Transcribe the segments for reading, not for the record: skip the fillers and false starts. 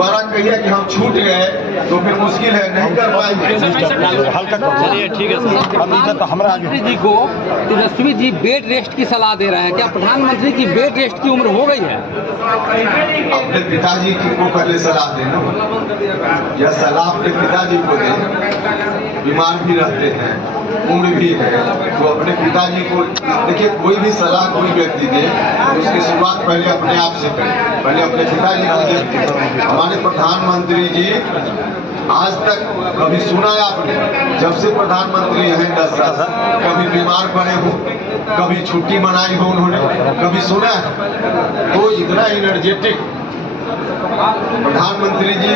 दोबारा कहिए कि हम छूट गए तो फिर मुश्किल है, नहीं कर पाएंगे। चलिए ठीक है सर। प्रधानमंत्री जी को तेजस्वी जी बेड रेस्ट की सलाह दे रहे हैं, क्या प्रधानमंत्री की बेड रेस्ट की उम्र हो गई है? अपने पिताजी को पहले सलाह देना, यह सलाह अपने पिताजी को दें। बीमार भी रहते हैं, उम्र भी है, तो अपने पिताजी को देखिए, कोई भी सलाह कोई व्यक्ति दे तो उसकी शुरुआत पहले अपने आप से करें, पहले अपने पिताजी को दें। हमारे प्रधानमंत्री जी आज तक कभी सुना है आपने, जब से प्रधानमंत्री हैं 10 साल, कभी बीमार पड़े हो, कभी छुट्टी मनाई हो उन्होंने, कभी सुना है? तो इतना एनर्जेटिक प्रधानमंत्री जी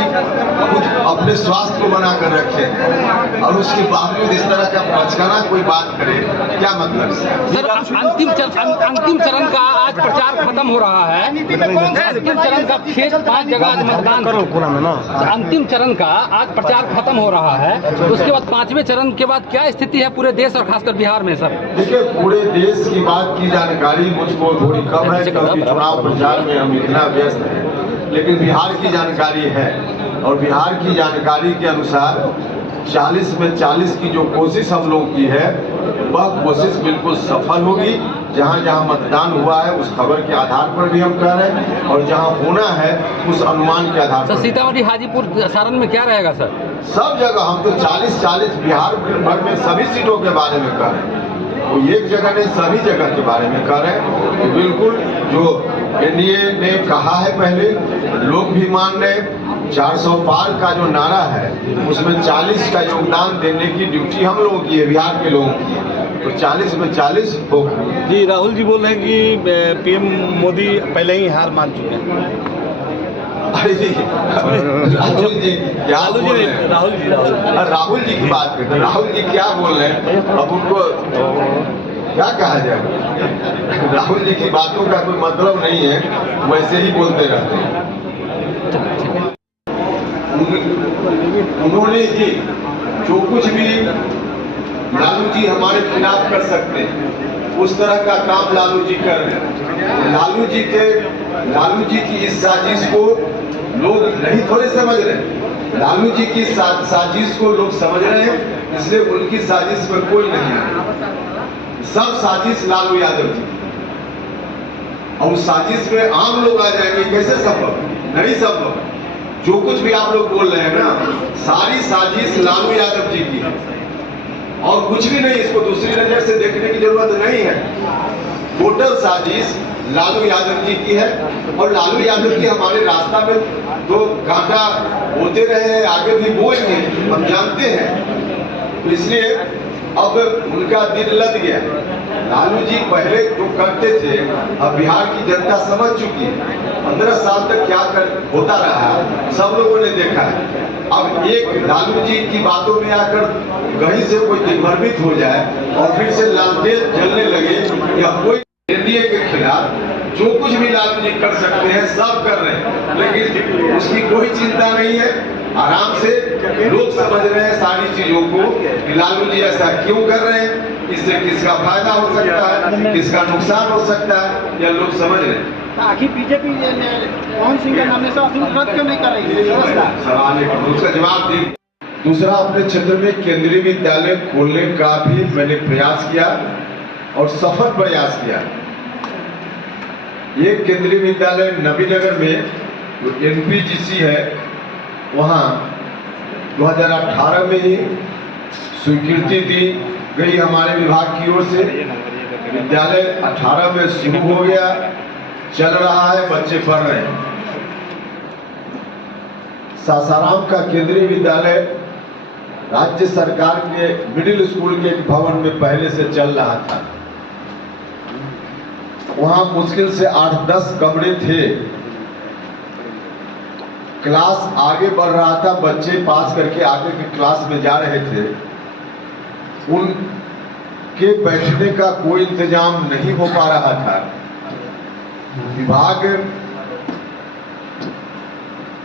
खुद अपने स्वास्थ्य को बना कर रखे हैं और उसके बावजूद इस तरह का बचकाना कोई बात करे, क्या मतलब? सर अंतिम चरण का आज प्रचार खत्म हो रहा है। अंतिम चरण का 5 जगह आज मतदान, अंतिम चरण का आज प्रचार खत्म हो रहा है, उसके बाद 5वें चरण के बाद क्या स्थिति है पूरे देश और खासकर बिहार में? सर देखिए, पूरे देश की बात की जानकारी मुझको थोड़ी कम है क्योंकि चुनाव प्रचार में हम इतना व्यस्त हैं, लेकिन बिहार की जानकारी है और बिहार की जानकारी के अनुसार 40 में 40 की जो कोशिश हम लोग की है वह कोशिश बिल्कुल सफल होगी। जहां जहां मतदान हुआ है उस खबर के आधार पर भी हम कह रहे हैं और जहां होना है उस अनुमान के आधार पर। सीतामढ़ी, हाजीपुर, सारण में क्या रहेगा सर? सब जगह हम तो 40-40 बिहार भर में सभी सीटों के बारे में कह रहे हैं, वो एक जगह नहीं सभी जगह के बारे में कह रहे हैं कि बिल्कुल जो एनडीए ने कहा है पहले, लोग भी मान रहे, 400 पार का जो नारा है उसमें 40 का योगदान देने की ड्यूटी हम लोगों की है, बिहार के लोगों की है, तो 40 में 40 होगा। जी, राहुल जी बोल रहे हैं कि पीएम मोदी पहले ही हार मान चुके हैं। अरे जी, राहुल जी क्या बोल रहे हैं? राहुल जी की बात करते हैं, राहुल जी क्या बोल रहे हैं, अब उनको क्या कहा जाए? राहुल जी की बातों का कोई मतलब नहीं है, वैसे ही बोलते रहते हैं। उन्होंने ही जो कुछ भी लालू जी हमारे खिलाफ कर सकते हैं उस तरह का काम लालू जी कर रहे हैं। लालू जी की इस साजिश को लोग नहीं थोड़े समझ रहे, लालू जी की साजिश को लोग समझ रहे हैं, इसलिए उनकी साजिश में कोई नहीं है। सब साजिश लालू यादव जी, और उस साजिश में आम लोग आ जाएंगे, कैसे संभव? नहीं संभव। जो कुछ भी आप लोग बोल रहे हैं ना, सारी साजिश लालू यादव जी की है और कुछ भी नहीं, इसको दूसरी नजर से देखने की जरूरत नहीं है। टोटल साजिश लालू यादव जी की है और लालू यादव जी हमारे रास्ता में तो कांटा बोते रहे हैं, आगे भी बोएंगे, हम जानते हैं। तो इसलिए अब उनका दिल लद गया। लालू जी पहले जो करते थे अब बिहार की जनता समझ चुकी है, 15 साल तक क्या होता रहा सब लोगों ने देखा है। अब एक लालू जी की बातों में आकर कहीं से कोई दिग्भ्रमित हो जाए और फिर से लालटेन जलने लगे या कोई एनडीए के खिलाफ जो कुछ भी लालू जी कर सकते हैं सब कर रहे हैं, लेकिन उसकी कोई चिंता नहीं है। आराम से लोग समझ रहे हैं सारी चीजों को कि लालू जी ऐसा क्यों कर रहे हैं, इससे किसका फायदा हो सकता है, किसका नुकसान हो सकता है, यह लोग समझ रहे हैं। आखिर बीजेपी मोहन सिंह का नॉमिनेशन रद्द क्यों नहीं कर रही है? सवाल है, उसका जवाब दी। दूसरा, अपने क्षेत्र में केंद्रीय विद्यालय खोलने का भी मैंने प्रयास किया और सफल प्रयास किया। एक केंद्रीय विद्यालय नबीनगर में जो एनपीजीसी है वहाँ 2018 में ही स्वीकृति दी गई हमारे विभाग की ओर से। विद्यालय 18 में शुरू हो गया, चल रहा है, बच्चे पढ़ रहे हैं। सासाराम का केंद्रीय विद्यालय राज्य सरकार के मिडिल स्कूल के एक भवन में पहले से चल रहा था। वहां मुश्किल से 8-10 कमरे थे, क्लास आगे बढ़ रहा था, बच्चे पास करके आगे की क्लास में जा रहे थे। उनके बैठने का कोई इंतजाम नहीं हो पा रहा था। विभाग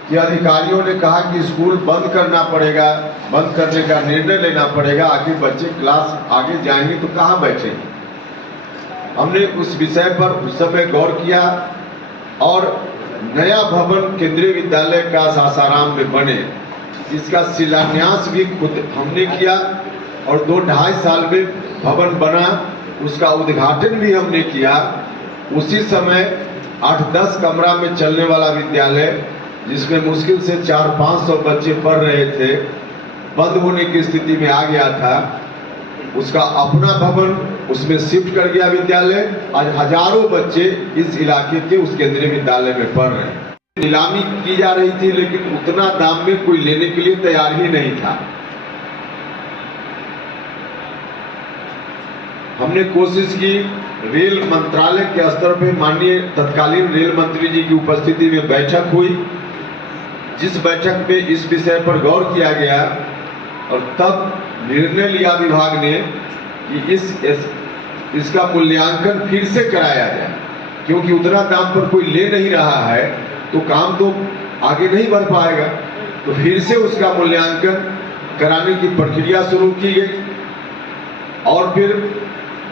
के अधिकारियों ने कहा कि स्कूल बंद करना पड़ेगा, बंद करने का निर्णय लेना पड़ेगा। आगे बच्चे क्लास आगे जाएंगे तो कहाँ बैठेंगे। हमने उस विषय पर उस समय गौर किया और नया भवन केंद्रीय विद्यालय का सासाराम में बने, इसका शिलान्यास भी खुद हमने किया और 2-2.5 साल में भवन बना, उसका उद्घाटन भी हमने किया। उसी समय 8-10 कमरा में चलने वाला विद्यालय, जिसमें मुश्किल से 400-500 बच्चे पढ़ रहे थे, बंद होने की स्थिति में आ गया था। उसका अपना भवन, उसमें शिफ्ट कर गया विद्यालय। आज हजारों बच्चे इस इलाके के उस केंद्रीय विद्यालय में पढ़ रहे हैं। नीलामी की जा रही थी, लेकिन उतना दाम में कोई लेने के लिए तैयार ही नहीं था। हमने कोशिश की, रेल मंत्रालय के स्तर पे माननीय तत्कालीन रेल मंत्री जी की उपस्थिति में बैठक हुई, जिस बैठक में इस विषय पर गौर किया गया और तब निर्णय लिया विभाग ने कि इसका मूल्यांकन फिर से कराया जाए, क्योंकि उतना दाम पर कोई ले नहीं रहा है तो काम तो आगे नहीं बढ़ पाएगा। तो फिर से उसका मूल्यांकन कराने की प्रक्रिया शुरू की गई और फिर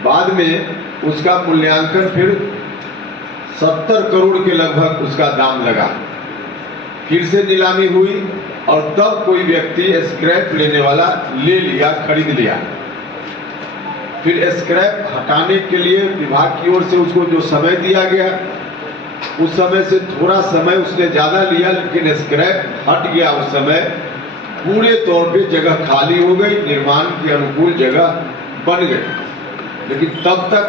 बाद में उसका मूल्यांकन फिर 70 करोड़ के लगभग उसका दाम लगा। फिर से नीलामी हुई और तब कोई व्यक्ति स्क्रैप लेने वाला ले लिया, खरीद लिया। फिर स्क्रैप हटाने के लिए विभाग की ओर से उसको जो समय दिया गया, उस समय से थोड़ा समय उसने ज्यादा लिया, लेकिन स्क्रैप हट गया। उस समय पूरे तौर पे जगह खाली हो गई, निर्माण की अनुकूल जगह बन गई। लेकिन तब तक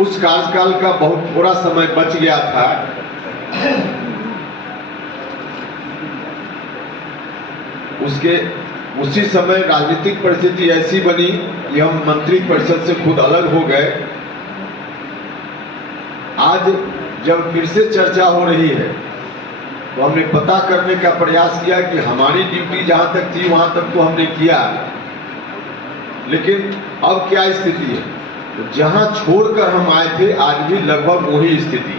उस कार्यकाल का बहुत थोड़ा समय बच गया था। उसी समय राजनीतिक परिस्थिति ऐसी बनी कि हम मंत्री परिषद से खुद अलग हो गए। आज जब फिर से चर्चा हो रही है तो हमने पता करने का प्रयास किया कि हमारी ड्यूटी जहां तक थी वहां तक तो हमने किया, लेकिन अब क्या स्थिति है। तो जहां छोड़कर हम आए थे आज भी लगभग वही स्थिति।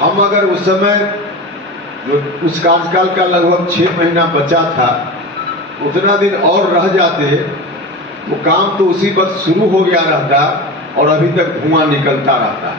हम अगर उस समय जो उस कार्यकाल का लगभग 6 महीना बचा था, उतना दिन और रह जाते तो काम तो उसी वक्त शुरू हो गया रहता और अभी तक धुआं निकलता रहता।